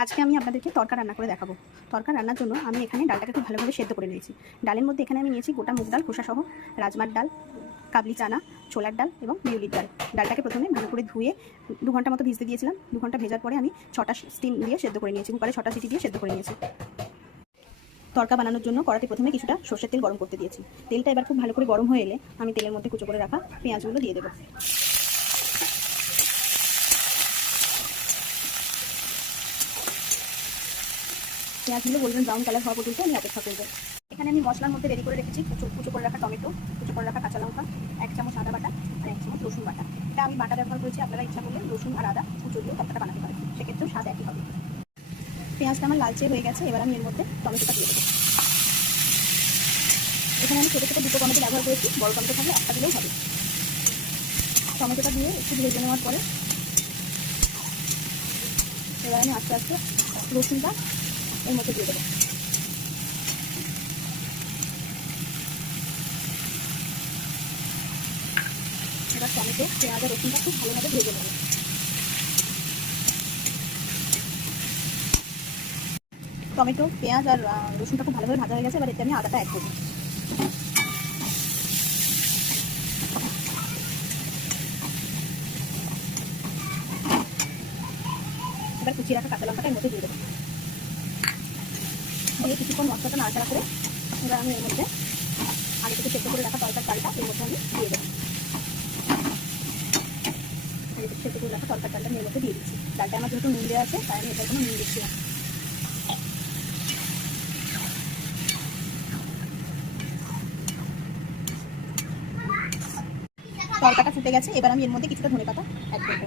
আজকে আমি আপনাদেরকে তরকা রান্না করে দেখাবো। তরকা রান্নার জন্য আমি এখানে ডালটাকে খুব ভালোভাবে সেদ্ধ করে নিয়েছি। ডালের মধ্যে এখানে আমি নিয়েছি গোটা মুগ ডাল খোসা সহ, রাজমার ডাল, কাবলি চানা, ছোলার ডাল এবং বিউলির ডাল। ডালটাকে প্রথমে ভালো করে ধুয়ে 2 ঘন্টা মতো ভিজতে দিয়েছিলাম। 2 ঘন্টা ভেজার পরে আমি 6টা স্টিম দিয়ে সেদ্ধ করে নিয়েছি, কুকারে 6টা সিটি দিয়ে সেদ্ধ করে নিয়েছি। তরকা বানানোর জন্য কড়াতে প্রথমে কিছুটা সর্ষের তেল গরম করতে দিয়েছি। তেলটা এবার খুব ভালো করে গরম হয়ে এলে আমি তেলের মধ্যে কুচো করে রাখা পেঁয়াজগুলো দিয়ে দেবো। পেঁয়াজগুলো গোল্ডেন ব্রাউন কালার হওয়া পর্যন্ত আমি অপেক্ষা করবো। এখানে আমি মশলার মধ্যে রেডি করে রেখেছি কুচো করে রাখা টমেটো, কুচো করে রাখা কাঁচা লঙ্কা, 1 চামচ আদা বাটা আর 1 চামচ রসুন বাটা। এটা আমি বাটা ব্যবহার করেছি, আপনারা ইচ্ছা করলে রসুন আর আদা কুচো দিয়ে তরকাটা বানাতে পারেন, সেক্ষেত্রেও স্বাদ একই হবে। পেঁয়াজটা আমার লালচে হয়ে গেছে, এবার আমি এর মধ্যে টমেটোটা দিয়ে দেবো। এখানে আমি ছোটো ছোটো 2টো টমেটো ব্যবহার করেছি, বড় টমেটো থাকলে একটা দিলেও হবে। টমেটোটা দিয়ে একটু ভেজে নেওয়ার পরে এবার আমি আস্তে আস্তে রসুনটা এর মধ্যে দিয়ে দেবো। এবার টমেটো, পেঁয়াজ আর রসুনটা খুব ভালোভাবে ভেজে নেবো। টমেটো, পেঁয়াজ আর রসুনটা খুব ভালোভাবে ভাজা হয়ে গেছে, এবার এতে আমি আদাটা অ্যাড করবো। এবার কুচিয়ে রাখা কাঁচা লঙ্কাটা এর মধ্যে দিয়ে দেবো। দিয়ে কিছুক্ষণ মশলাটা নাড়াচাড়া করে এবার আমি এর মধ্যে আগে থেকে সেদ্ধ করে রাখা তরকার চালটা এর মধ্যে আমি দিয়ে দেবো। আগে থেকে সেদ্ধ করে রাখা তরকার চালটা আমি এর মধ্যে দিয়ে দিচ্ছি। ডালটা আমার যেহেতু নুন দেওয়া আছে তাই আমি এটার কোনো নুন দিচ্ছি না। তরকাটা ফুটে গেছে, এবার আমি এর মধ্যে কিছুটা ধনেপাতা অ্যাড করবো।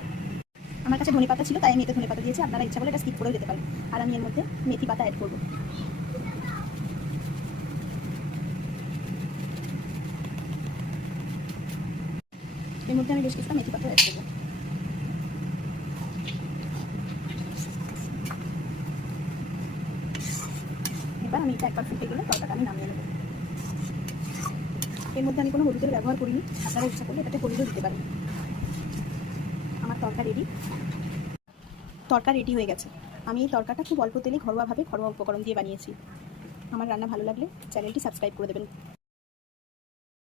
আমার কাছে ধনেপাতা ছিল তাই আমি এতে ধনেপাতা দিয়েছি, আপনারা ইচ্ছা করলে এটা স্কিপ করেও দিতে পারেন। আর আমি এর মধ্যে মেথি পাতা অ্যাড করবো। এর মধ্যে আমি বেশ কিছুটা মেথি পাতা অ্যাড করবো। এবার আমি এটা একবার ফুটে গেলে তরকাটা আমি নামিয়ে নেবো। এর মধ্যে আমি কোনো হলুদের ব্যবহার করিনি, আপনারা ইচ্ছা করলে এটাতে হলুদও দিতে পারেন। আমার তরকা রেডি হয়ে গেছে। আমি এই তরকাটা খুব অল্প তেলে ঘরোয়া উপকরণ দিয়ে বানিয়েছি। আমার রান্না ভালো লাগলে চ্যানেলটি সাবস্ক্রাইব করে দেবেন।